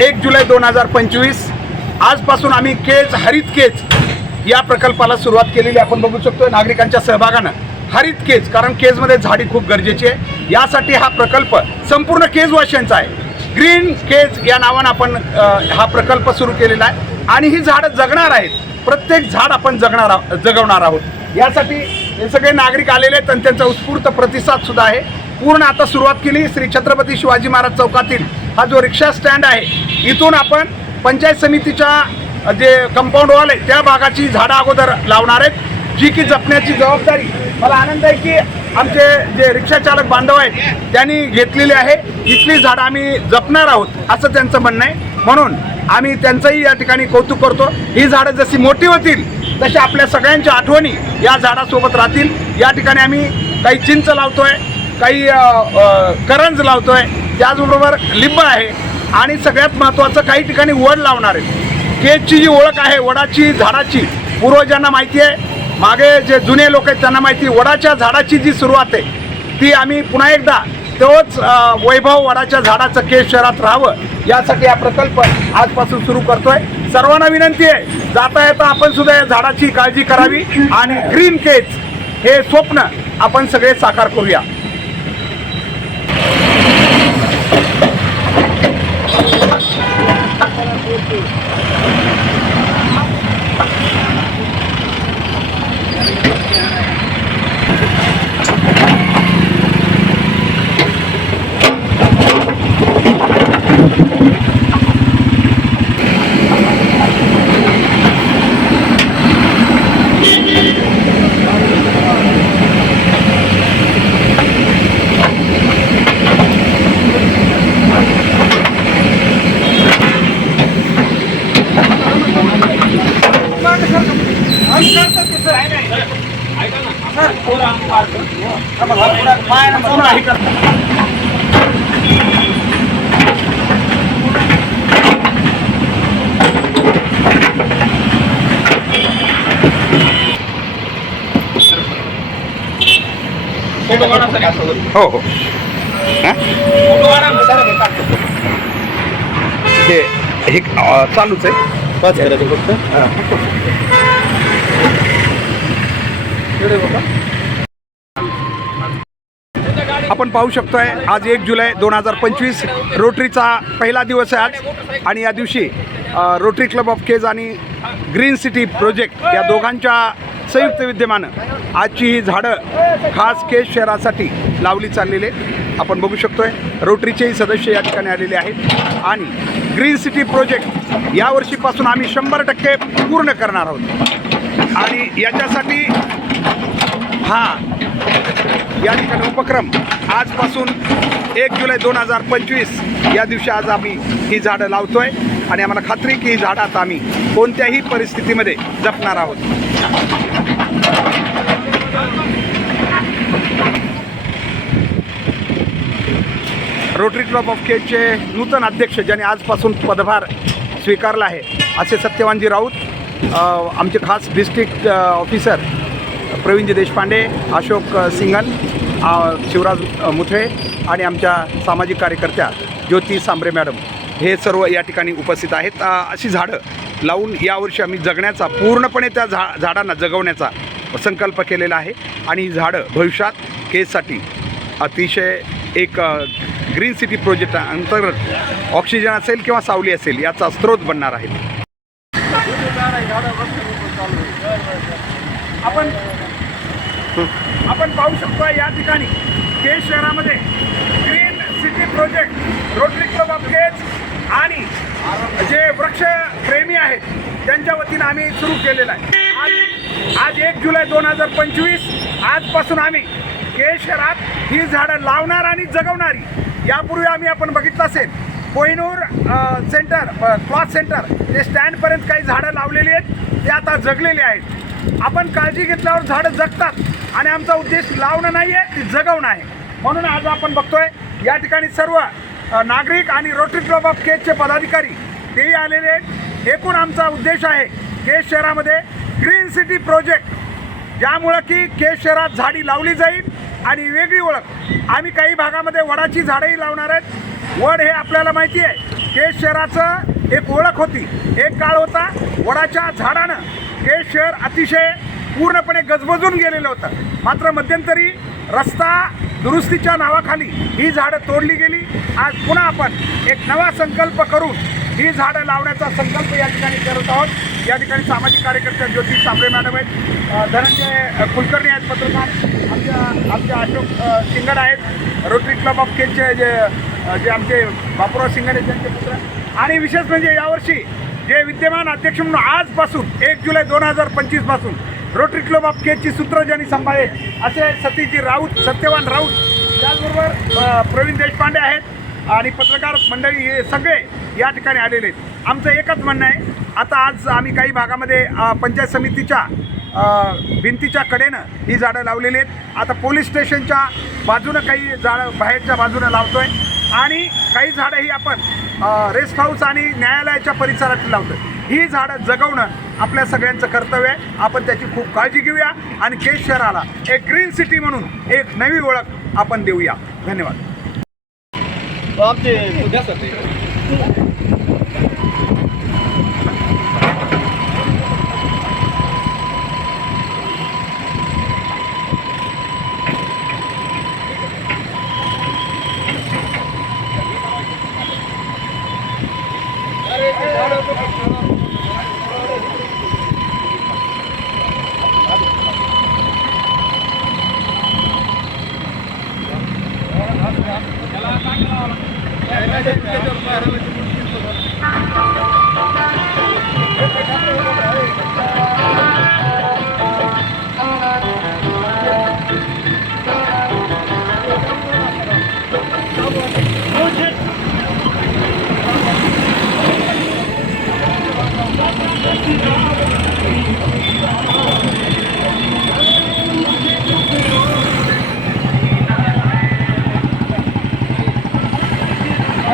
एक जुलै दोन हजार पंचवीस. आजपासून आम्ही केज हरित केज या प्रकल्पाला सुरुवात केलेली आपण बघू शकतो नागरिकांच्या सहभागानं हरित केज कारण केजमध्ये झाडी खूप गरजेची आहे. यासाठी हा प्रकल्प संपूर्ण केजवाशांचा आहे. ग्रीन केज या नावानं आपण हा प्रकल्प सुरू केलेला आहे. आणि ही झाडं जगणार आहेत. प्रत्येक झाड आपण जगणार आहोत जगवणार आहोत. यासाठी हे सगळे नागरिक आलेले आहेत आणि त्यांचा उत्स्फूर्त प्रतिसाद सुद्धा आहे. पूर्ण आता सुरुवात केली. श्री छत्रपती शिवाजी महाराज चौकातील हा जो रिक्षा स्टँड आहे इथून आपण पंचायत समितीच्या जे कंपाऊंड वॉल आहे त्या भागाची झाडं अगोदर लावणार आहेत. जी की जपण्याची जबाबदारी. मला आनंद आहे की आमचे जे रिक्षा चालक बांधव आहेत त्यांनी घेतलेली आहे. इथली झाडं आम्ही जपणार आहोत असं त्यांचं म्हणणं आहे. म्हणून आम्ही त्यांचंही या ठिकाणी कौतुक करतो. ही झाडं जशी मोठी होतील तशा आपल्या सगळ्यांच्या आठवणी या झाडासोबत राहतील. या ठिकाणी आम्ही काही चिंच लावतोय. काही करंज लावतोय त्याचबरोबर लिंब आहे. आणि सगळ्यात महत्त्वाचं काही ठिकाणी वड लावणार आहे केजची जी ओळख आहे वडाची झाडाची पूर्वजांना माहिती आहे. मागे जे जुने लोक आहेत त्यांना माहिती आहे, वडाच्या झाडाची जी सुरुवात आहे ती आम्ही पुन्हा एकदा तोच वैभव वडाच्या झाडाचं केस शहरात राहावं यासाठी हा प्रकल्प आजपासून सुरू करतोय. सर्वांना विनंती आहे जाता येता आपण सुद्धा या झाडाची काळजी करावी. आणि ग्रीन केज हे स्वप्न आपण सगळे साकार करूया. हो हो हा? हे? हे चालूच आहे. पाच करायचं फक्त. आपण पाहू शकतो आहे आज एक जुलै दोन हजार पंचवीस रोटरीचा पहिला दिवस आहे आज. आणि या दिवशी रोटरी क्लब ऑफ केज आणि ग्रीन सिटी प्रोजेक्ट या दोघांच्या संयुक्त विद्यमानं आजची ही झाडं खास केज शहरासाठी लावली चाललेली आहेत. आपण बघू शकतो आहे रोटरीचेही सदस्य या ठिकाणी आलेले आहेत. आणि ग्रीन सिटी प्रोजेक्ट यावर्षीपासून आम्ही शंभर टक्के पूर्ण करणार आहोत. आणि याच्यासाठी हा या ठिकाणी उपक्रम. आजपासून एक जुलै दोन हजार पंचवीस या दिवशी आज आम्ही ही झाडं लावतो आहे आणि आम्हाला खात्री की ही झाडं आता आम्ही कोणत्याही परिस्थितीमध्ये जपणार आहोत. रोटरी क्लब ऑफ केचे नूतन अध्यक्ष ज्यांनी आजपासून पदभार स्वीकारला आहे असे सत्यवानजी राऊत आमचे खास डिस्ट्रिक्ट ऑफिसर प्रवीणजी देशपांडे अशोक सिंगल शिवराज मुथळे आणि आमच्या सामाजिक कार्यकर्त्या ज्योती सांबरे मॅडम हे सर्व या ठिकाणी उपस्थित आहेत. अशी झाडं लावून यावर्षी आम्ही जगण्याचा पूर्णपणे त्या झा झाडांना जगवण्याचा संकल्प केलेला आहे. आणि ही झाडं भविष्यात केससाठी अतिशय एक ग्रीन सिटी प्रोजेक्ट अंतर्गत ऑक्सिजन असेल किंवा सावली असेल याचा स्रोत बनणार आहे. आपण आपण पाहू शकतो या ठिकाणी केज शहरामध्ये green city project Rotary Club of Kaij आणि जे वृक्ष प्रेमी आहेत त्यांच्या वतीनं आम्ही सुरू केलेलं आहे. आज आज एक जुलै दोन हजार पंचवीस आजपासून आम्ही केज शहरात ही झाडं लावणार आणि जगवणारी यापूर्वी आम्ही आपण बघितलं असेल कोहिनूर सेंटर क्लॉथ सेंटर ते स्टँडपर्यंत काही झाडं लावलेली आहेत ते आता जगलेली आहेत. आपण काळजी घेतल्यावर झाडं जगतात आणि आमचा उद्देश लावणं नाही आहे ती जगवणं आहे. म्हणून आज आपण बघतोय या ठिकाणी सर्व नागरिक आणि रोटरी क्लब ऑफ केजचे पदाधिकारी तेही आलेले आहेत. एकूण आमचा उद्देश आहे केज शहरामध्ये ग्रीन सिटी प्रोजेक्ट ज्यामुळं की केज शहरात झाडी लावली जाईल आणि वेगळी ओळख. आम्ही काही भागामध्ये वडाची झाडंही लावणार आहेत. वड हे आपल्याला माहिती आहे केज शहराचं एक ओळख होती. एक काळ होता वडाच्या झाडानं हे शहर अतिशय पूर्णपणे गजबजून गेलेलं होतं. मात्र मध्यंतरी रस्ता दुरुस्तीच्या नावाखाली ही झाडं तोडली गेली. आज पुन्हा आपण एक नवा संकल्प करून ही झाडं लावण्याचा संकल्प या ठिकाणी करत आहोत. या ठिकाणी सामाजिक कार्यकर्ते ज्योती साबळे मॅडम आहेत. धनंजय कुलकर्णी आहेत पत्रकार. आमच्या आमच्या अशोक सिंगड आहेत. रोटरी क्लब ऑफ केचे जे जे आमचे बापूराव सिंगड आहेत त्यांचे पुत्र. आणि विशेष म्हणजे यावर्षी जे विद्यमान अध्यक्ष म्हणून आजपासून एक जुलै दोन हजार पंचवीसपासून रोटरी क्लब ऑफ केची सूत्र ज्यांनी सांभाळे असे सतीजी राऊत सत्यवान राऊत त्याचबरोबर प्रवीण देशपांडे आहेत आणि पत्रकार मंडळी हे सगळे या ठिकाणी आलेले आहेत. आमचं एकच म्हणणं आहे आता आज आम्ही काही भागामध्ये पंचायत समितीच्या भिंतीच्या कडेनं ही झाडं लावलेली आहेत. आता पोलीस स्टेशनच्या बाजूनं काही झाडं बाहेरच्या बाजूनं लावतो आहे आणि काही झाडं ही आपण रेस्ट हाऊस आणि न्यायालयाच्या परिसरात लावतोय. ही झाडं जगवणं आपल्या सगळ्यांचं कर्तव्य आहे. आपण त्याची खूप काळजी घेऊया आणि केज शहराला एक ग्रीन सिटी म्हणून एक नवी ओळख आपण देऊया. धन्यवाद. ነው።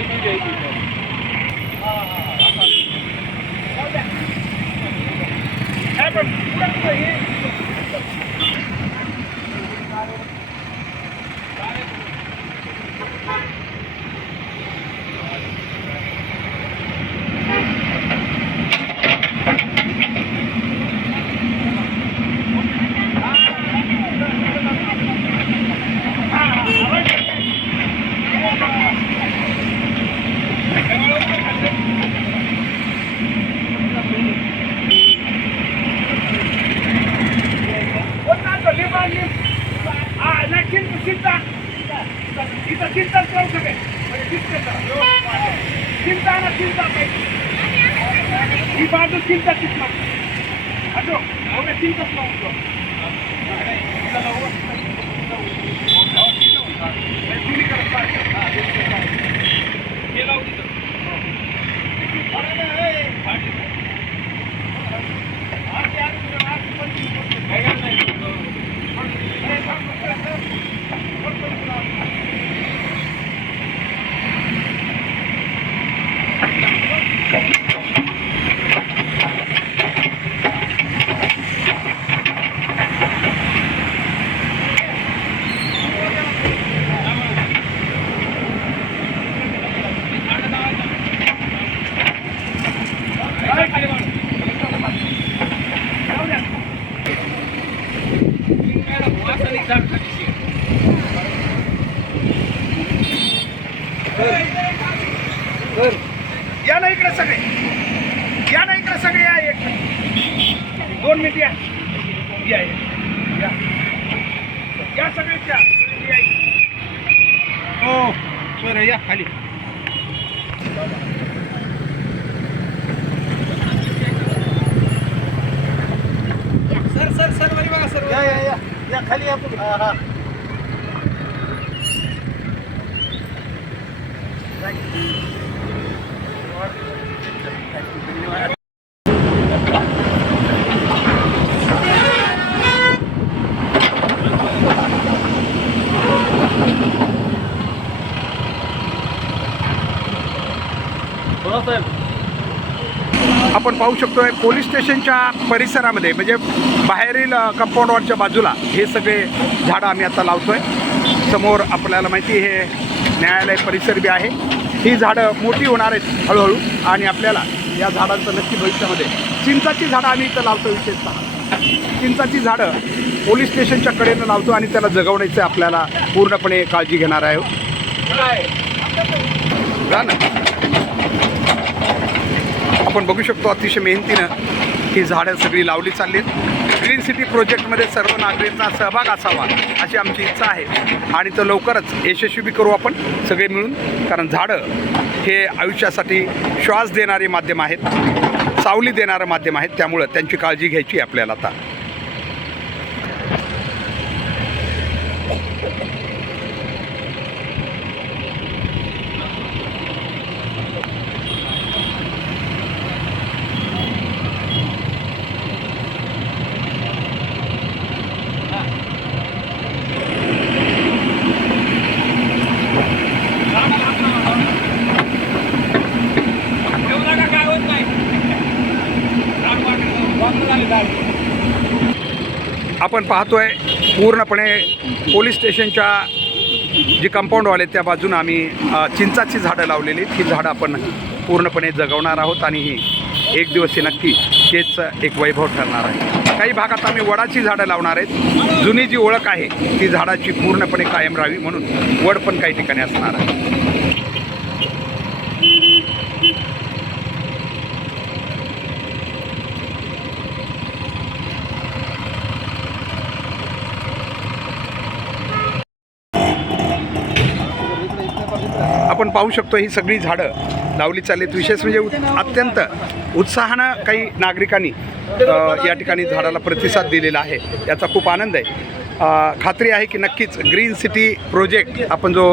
80 to 80. सर या खाली या या या या खाली या तुम्ही. हा, हा. आपण पाहू शकतोय पोलीस स्टेशनच्या परिसरामध्ये म्हणजे बाहेरील कंपाऊंड वॉलच्या बाजूला हे सगळे झाडं आम्ही आता लावतोय. समोर आपल्याला माहिती हे न्यायालय परिसर बी आहे. ही झाडं मोठी होणार आहेत हळूहळू आणि आपल्याला या झाडांचं नक्की भविष्यामध्ये चिंचाची झाडं आम्ही इथं लावतो विशेषतः. चिंचाची झाडं पोलीस स्टेशनच्या कडेनं लावतो आणि त्याला जगवण्याचं आपल्याला पूर्णपणे काळजी घेणार आहे ना. आपण बघू शकतो अतिशय मेहनतीनं ही झाडं सगळी लावली चालली आहेत ग्रीन सिटी प्रोजेक्टमध्ये सर्व नागरिकांचा सहभाग असावा अशी आमची इच्छा आहे. आणि तो लवकरच यशस्वी बी करू आपण सगळे मिळून. कारण झाडं हे आयुष्यासाठी श्वास देणारे माध्यम आहेत सावली देणारं माध्यम आहेत. त्यामुळं त्यांची काळजी घ्यायची आहे आपल्याला आता. आपण पाहतोय पूर्णपणे पोलीस स्टेशनच्या जी कंपाऊंडवाले त्या बाजूनं आम्ही चिंचाची झाडं लावलेली ती ही झाडं आपण पूर्णपणे जगवणार आहोत आणि ही एक दिवस ही नक्की तेच एक वैभव ठरणार आहे. काही भागात आम्ही वडाची झाडं लावणार आहेत. जुनी जी ओळख आहे ती झाडाची पूर्णपणे कायम राहावी म्हणून वड पण काही ठिकाणी असणार आहे. आपण पाहू शकतो ही सगळी झाडं लावली चाललीत. विशेष म्हणजे अत्यंत उत्साहानं काही नागरिकांनी या ठिकाणी झाडाला प्रतिसाद दिलेला आहे. याचा खूप आनंद आहे. खात्री आहे की नक्कीच ग्रीन सिटी प्रोजेक्ट आपण जो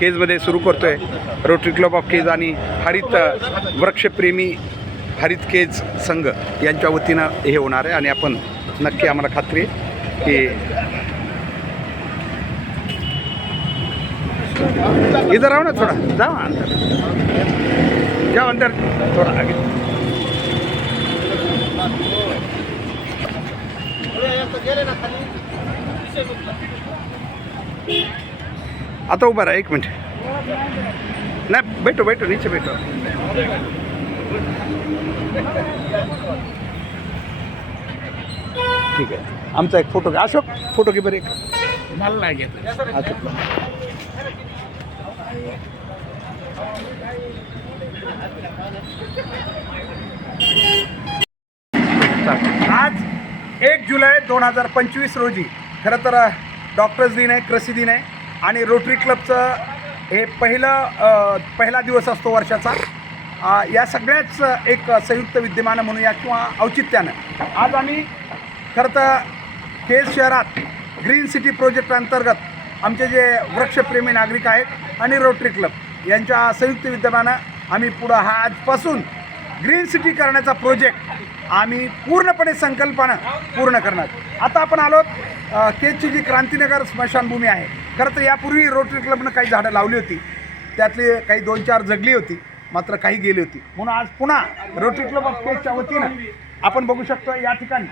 केजमध्ये सुरू करतो आहे रोटरी क्लब ऑफ केज आणि हरित वृक्षप्रेमी हरित केज संघ यांच्या वतीनं हे होणार आहे आणि आपण नक्की आम्हाला खात्री आहे की इधर आओ ना थोड़ा. जाओ अंदर. जाओ अंदर. थोड़ा आगे. आता उभा रहा एक मिनट. नाही बैठो बैठो नीचे बैठो ठीक आहे. आमचा एक फोटो अशोक फोटो घे बरं एक. मला नाही घेत अशोक आज एक जुलै दोन हजार पंचवीस रोजी खरं तर डॉक्टर्स दिन आहे कृषी दिन आहे आणि रोटरी क्लबचं हे पहिलं पहिला दिवस असतो वर्षाचा. या सगळ्याच एक संयुक्त विद्यमानं म्हणूया किंवा औचित्यानं. आज आम्ही खरं तर केज शहरात ग्रीन सिटी प्रोजेक्ट अंतर्गत आमचे जे वृक्षप्रेमी नागरिक आहेत आणि रोटरी क्लब यांच्या संयुक्त विद्यमानं आम्ही पुढं हा आजपासून ग्रीन सिटी करण्याचा प्रोजेक्ट आम्ही पूर्णपणे संकल्पना पूर्ण करणार. आता आपण आलो अ, केजची जी क्रांतीनगर स्मशानभूमी आहे खरं तर यापूर्वी रोटरी क्लबनं काही झाडं लावली होती. त्यातली काही दोन चार जगली होती मात्र काही गेली होती. म्हणून आज पुन्हा रोटरी क्लब ऑफ केजच्या वतीनं आपण बघू शकतो या ठिकाणी.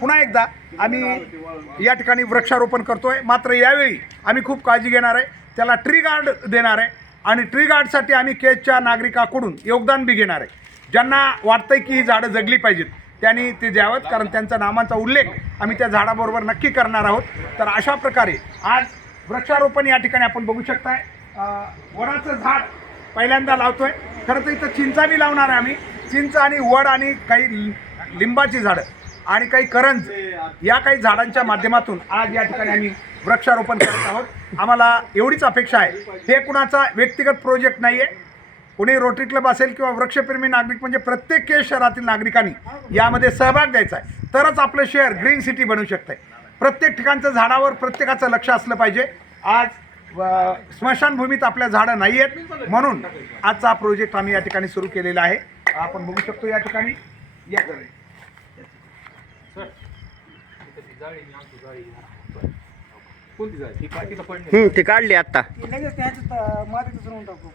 पुन्हा एकदा आम्ही या ठिकाणी वृक्षारोपण करतोय. मात्र यावेळी आम्ही खूप काळजी घेणार आहे. त्याला ट्री गार्ड देणार आहे. आणि ट्री गार्डसाठी आम्ही केजच्या नागरिकाकडून योगदान बी घेणार आहे. ज्यांना वाटतंय की ही झाडं जगली पाहिजेत त्यांनी ते द्यावं कारण त्यांचा नामांचा उल्लेख आम्ही त्या झाडाबरोबर नक्की करणार आहोत. तर अशा प्रकारे आज वृक्षारोपण या ठिकाणी आपण बघू शकताय. वडाचं झाड पहिल्यांदा लावतोय. खरं तर इथं चिंचा बी लावणार आहे आम्ही. चिंच आणि वड आणि काही लिंबाची झाडं. आणि काही करंज या काही झाडांच्या माध्यमातून आज या ठिकाणी आम्ही वृक्षारोपण करत आहोत. आम्हाला एवढीच अपेक्षा आहे. हे कुणाचा व्यक्तिगत प्रोजेक्ट नाही आहे कुणी रोटरी क्लब असेल किंवा वृक्षप्रेमी नागरिक म्हणजे प्रत्येक शहरातील नागरिकांनी यामध्ये सहभाग द्यायचा आहे. तरच आपलं शहर ग्रीन सिटी बनू शकतं प्रत्येक ठिकाणचं झाडावर प्रत्येकाचं लक्ष असलं पाहिजे. आज स्मशानभूमीत आपल्या झाडं नाही आहेत म्हणून आजचा हा प्रोजेक्ट आम्ही या ठिकाणी सुरू केलेला आहे. आपण बघू शकतो या ठिकाणी. या कोणती ती काढली आता. लगेच त्याच्यात उचलून टाकू